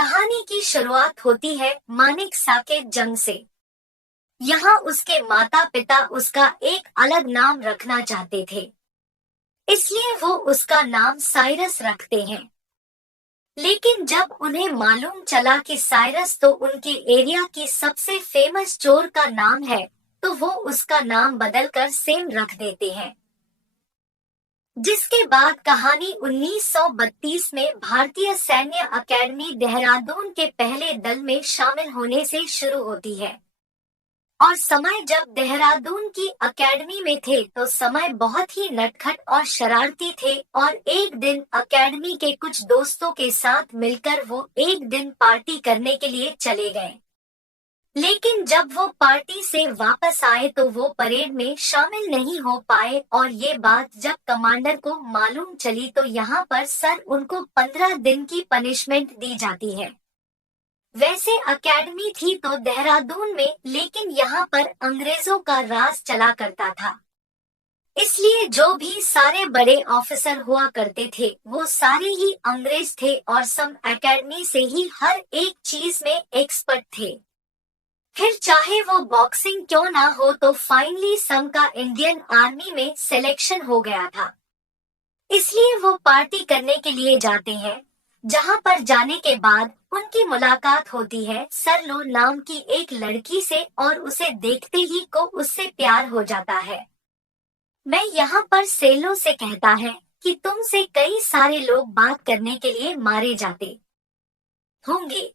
कहानी की शुरुआत होती है मानिक साके जंग से। यहाँ उसके माता पिता उसका एक अलग नाम रखना चाहते थे, इसलिए वो उसका नाम साइरस रखते हैं। लेकिन जब उन्हें मालूम चला कि साइरस तो उनके एरिया की सबसे फेमस चोर का नाम है, तो वो उसका नाम बदलकर सेम रख देते हैं। जिसके बाद कहानी 1932 में भारतीय सैन्य अकेडमी देहरादून के पहले दल में शामिल होने से शुरू होती है। और समय जब देहरादून की अकेडमी में थे तो समय बहुत ही नटखट और शरारती थे, और एक दिन अकेडमी के कुछ दोस्तों के साथ मिलकर वो एक दिन पार्टी करने के लिए चले गए। लेकिन जब वो पार्टी से वापस आए तो वो परेड में शामिल नहीं हो पाए, और ये बात जब कमांडर को मालूम चली तो यहाँ पर सर उनको 15 दिन की पनिशमेंट दी जाती है। वैसे अकेडमी थी तो देहरादून में, लेकिन यहाँ पर अंग्रेजों का राज चला करता था, इसलिए जो भी सारे बड़े ऑफिसर हुआ करते थे वो सारे ही अंग्रेज थे और सम एकेडमी से ही हर एक चीज में एक्सपर्ट थे। फिर चाहे वो बॉक्सिंग क्यों ना हो, तो फाइनली सम का इंडियन आर्मी में सिलेक्शन हो गया था। इसलिए वो पार्टी करने के लिए जाते हैं, जहां पर जाने के बाद उनकी मुलाकात होती है सरलो नाम की एक लड़की से, और उसे देखते ही को उससे प्यार हो जाता है। मैं यहाँ पर सेलो से कहता है कि तुमसे कई सारे लोग बात करने के लिए मारे जाते होंगे,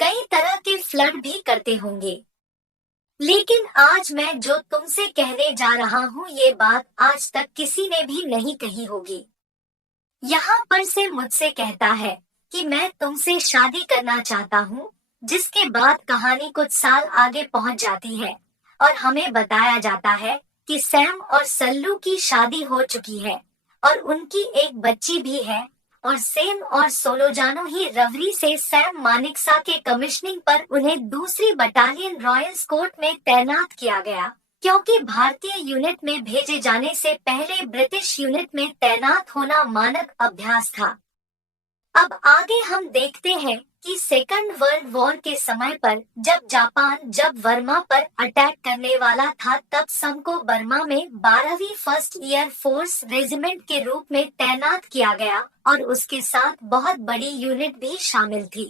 कई तरह के फ्लर्ट भी करते होंगे, लेकिन आज मैं जो तुमसे कहने जा रहा हूँ ये बात आज तक किसी ने भी नहीं कही होगी। यहाँ पर से मुझसे कहता है कि मैं तुमसे शादी करना चाहता हूँ। जिसके बाद कहानी कुछ साल आगे पहुँच जाती है और हमें बताया जाता है कि सैम और सल्लू की शादी हो चुकी है और उनकी एक बच्ची भी है, और सेम और सोलोजानो ही रवरी से सैम मानिकसा के कमिश्निंग पर उन्हें दूसरी बटालियन रॉयल स्कोट में तैनात किया गया, क्योंकि भारतीय यूनिट में भेजे जाने से पहले ब्रिटिश यूनिट में तैनात होना मानक अभ्यास था। अब आगे हम देखते हैं कि सेकंड वर्ल्ड वॉर के समय पर जब जापान जब बर्मा पर अटैक करने वाला था, तब सम को बर्मा में 12वीं फर्स्ट ईयर फोर्स रेजिमेंट के रूप में तैनात किया गया, और उसके साथ बहुत बड़ी यूनिट भी शामिल थी।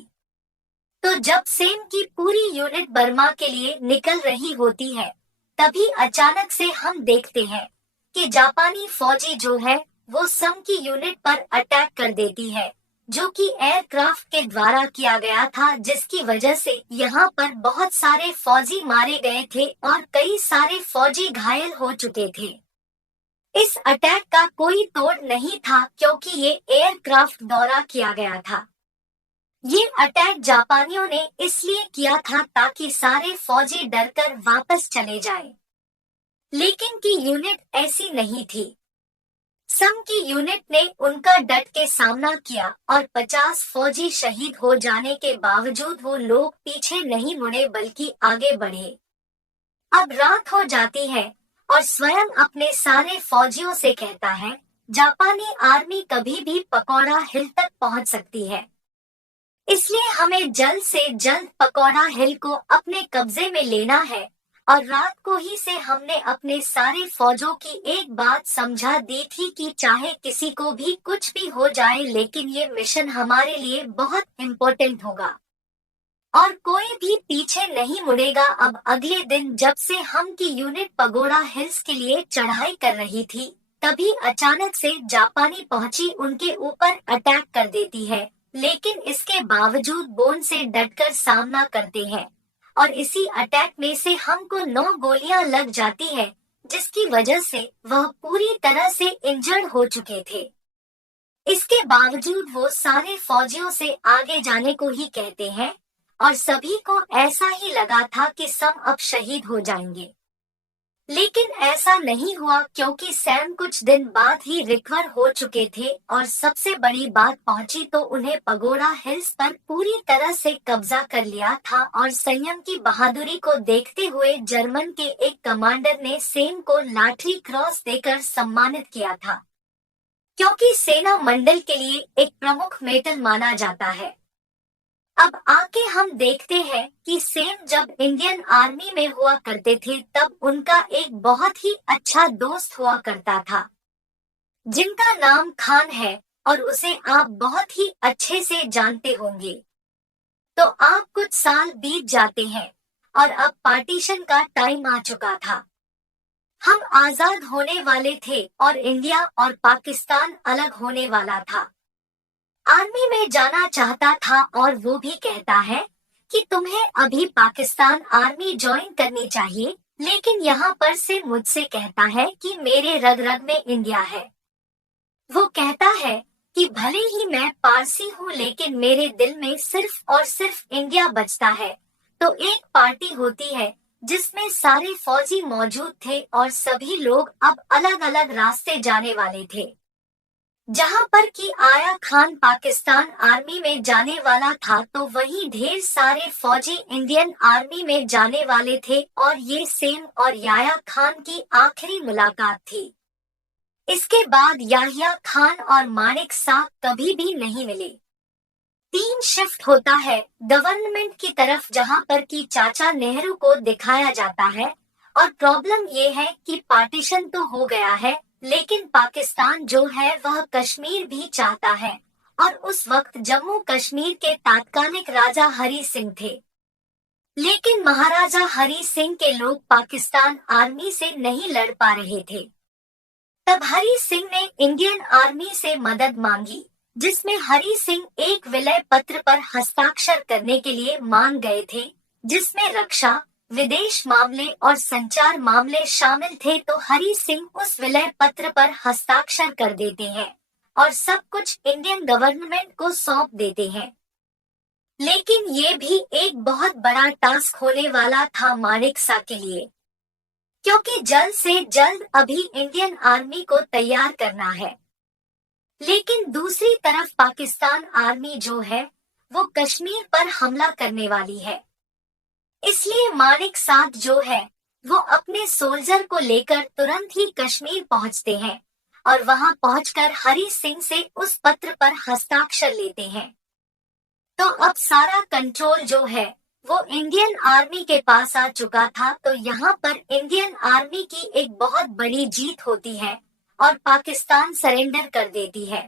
तो जब सेम की पूरी यूनिट बर्मा के लिए निकल रही होती है, तभी अचानक से हम देखते हैं कि जापानी फौजी जो है वो सम की यूनिट पर अटैक कर देती है, जो कि एयरक्राफ्ट के द्वारा किया गया था, जिसकी वजह से यहाँ पर बहुत सारे फौजी मारे गए थे और कई सारे फौजी घायल हो चुके थे। इस अटैक का कोई तोड़ नहीं था क्योंकि ये एयरक्राफ्ट द्वारा किया गया था। ये अटैक जापानियों ने इसलिए किया था ताकि सारे फौजी डरकर वापस चले जाएं। लेकिन की यूनिट ऐसी नहीं थी। सम की यूनिट ने उनका डट के सामना किया और 50 फौजी शहीद हो जाने के बावजूद वो लोग पीछे नहीं मुड़े बल्कि आगे बढ़े। अब रात हो जाती है और स्वयं अपने सारे फौजियों से कहता है, जापानी आर्मी कभी भी पकौड़ा हिल तक पहुंच सकती है, इसलिए हमें जल्द से जल्द पकौड़ा हिल को अपने कब्जे में लेना है। और रात को ही से हमने अपने सारे फौजों की एक बात समझा दी थी कि चाहे किसी को भी कुछ भी हो जाए, लेकिन ये मिशन हमारे लिए बहुत इम्पोर्टेंट होगा और कोई भी पीछे नहीं मुड़ेगा। अब अगले दिन जब से हम की यूनिट पगोड़ा हिल्स के लिए चढ़ाई कर रही थी, तभी अचानक से जापानी पहुंची उनके ऊपर अटैक कर देती है, लेकिन इसके बावजूद बोन से डटकर सामना करते हैं, और इसी अटैक में से हमको 9 गोलियां लग जाती है, जिसकी वजह से वह पूरी तरह से इंजर्ड हो चुके थे। इसके बावजूद वो सारे फौजियों से आगे जाने को ही कहते हैं, और सभी को ऐसा ही लगा था कि सब अब शहीद हो जाएंगे। लेकिन ऐसा नहीं हुआ क्योंकि सैम कुछ दिन बाद ही रिकवर हो चुके थे, और सबसे बड़ी बात पहुंची तो उन्हें पगोड़ा हिल्स पर पूरी तरह से कब्जा कर लिया था, और संयम की बहादुरी को देखते हुए जर्मन के एक कमांडर ने सैम को लाठी क्रॉस देकर सम्मानित किया था, क्योंकि सेना मंडल के लिए एक प्रमुख मेडल माना जाता है। अब आके हम देखते हैं कि सेम जब इंडियन आर्मी में हुआ करते थे तब उनका एक बहुत ही अच्छा दोस्त हुआ करता था जिनका नाम खान है और उसे आप बहुत ही अच्छे से जानते होंगे। तो आप कुछ साल बीत जाते हैं और अब पार्टीशन का टाइम आ चुका था। हम आजाद होने वाले थे और इंडिया और पाकिस्तान अलग होने वाला था। आर्मी में जाना चाहता था और वो भी कहता है कि तुम्हें अभी पाकिस्तान आर्मी ज्वाइन करनी चाहिए, लेकिन यहाँ पर से मुझसे कहता है कि मेरे रग रग में इंडिया है। वो कहता है कि भले ही मैं पारसी हूँ लेकिन मेरे दिल में सिर्फ और सिर्फ इंडिया बचता है। तो एक पार्टी होती है जिसमें सारे फौजी मौजूद थे और सभी लोग अब अलग अलग रास्ते जाने वाले थे। जहां पर कि आया खान पाकिस्तान आर्मी में जाने वाला था तो वहीं ढेर सारे फौजी इंडियन आर्मी में जाने वाले थे और ये सेम और याया खान की आखिरी मुलाकात थी। इसके बाद याहिया खान और मानिक शाह कभी भी नहीं मिले। 3 शिफ्ट होता है गवर्नमेंट की तरफ जहां पर कि चाचा नेहरू को दिखाया जाता है और प्रॉब्लम ये है कि पार्टीशन तो हो गया है लेकिन पाकिस्तान जो है वह कश्मीर भी चाहता है और उस वक्त जम्मू कश्मीर के तात्कालिक राजा हरी सिंह थे। लेकिन महाराजा हरी सिंह के लोग पाकिस्तान आर्मी से नहीं लड़ पा रहे थे। तब हरी सिंह ने इंडियन आर्मी से मदद मांगी जिसमें हरी सिंह एक विलय पत्र पर हस्ताक्षर करने के लिए मान गए थे जिसमें रक्षा, विदेश मामले और संचार मामले शामिल थे। तो हरी सिंह उस विलय पत्र पर हस्ताक्षर कर देते हैं और सब कुछ इंडियन गवर्नमेंट को सौंप देते हैं। लेकिन ये भी एक बहुत बड़ा टास्क होने वाला था मानिक शाह के लिए, क्योंकि जल्द से जल्द अभी इंडियन आर्मी को तैयार करना है। लेकिन दूसरी तरफ पाकिस्तान आर्मी जो है वो कश्मीर पर हमला करने वाली है। इसलिए मानिक शाह जो है वो अपने सोल्जर को लेकर तुरंत ही कश्मीर पहुंचते हैं और वहां पहुंचकर हरी सिंह से उस पत्र पर हस्ताक्षर लेते हैं। तो अब सारा कंट्रोल जो है वो इंडियन आर्मी के पास आ चुका था। तो यहाँ पर इंडियन आर्मी की एक बहुत बड़ी जीत होती है और पाकिस्तान सरेंडर कर देती है।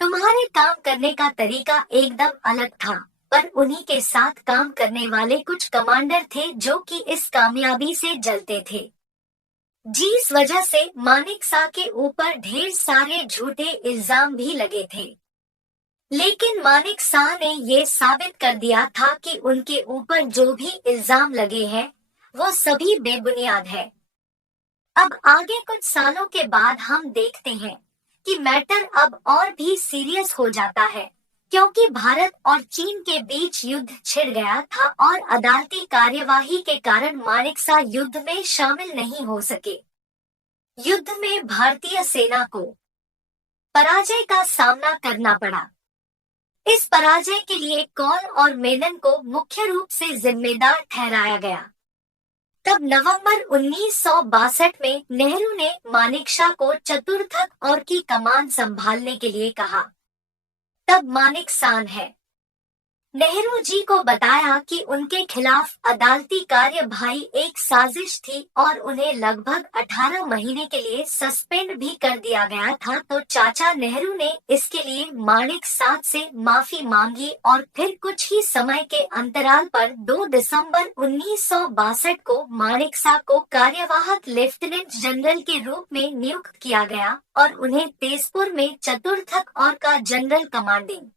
तुम्हारे काम करने का तरीका एकदम अलग था, पर उन्हीं के साथ काम करने वाले कुछ कमांडर थे जो कि इस कामयाबी से जलते थे, जिस वजह से मानिक शाह के ऊपर ढेर सारे झूठे इल्जाम भी लगे थे। लेकिन मानिक शाह ने ये साबित कर दिया था कि उनके ऊपर जो भी इल्जाम लगे हैं वो सभी बेबुनियाद है। अब आगे कुछ सालों के बाद हम देखते हैं कि मैटर अब और भी सीरियस हो जाता है, क्योंकि भारत और चीन के बीच युद्ध छिड़ गया था और अदालती कार्यवाही के कारण मानिक शाह युद्ध में शामिल नहीं हो सके। युद्ध में भारतीय सेना को पराजय का सामना करना पड़ा। इस पराजय के लिए कौल और मेनन को मुख्य रूप से जिम्मेदार ठहराया गया। तब नवंबर 1962 में नेहरू ने मानिक शाह को चतुर्थक और की कमान संभालने के लिए कहा। तब मानिक शाह है नेहरू जी को बताया कि उनके खिलाफ अदालती कार्यवाही एक साजिश थी और उन्हें लगभग 18 महीने के लिए सस्पेंड भी कर दिया गया था। तो चाचा नेहरू ने इसके लिए मानिक शाह से माफी मांगी और फिर कुछ ही समय के अंतराल पर 2 दिसंबर 1962 को मानिक शाह को कार्यवाहक लेफ्टिनेंट जनरल के रूप में नियुक्त किया गया और उन्हें तेजपुर में चतुर्थक और का जनरल कमांडिंग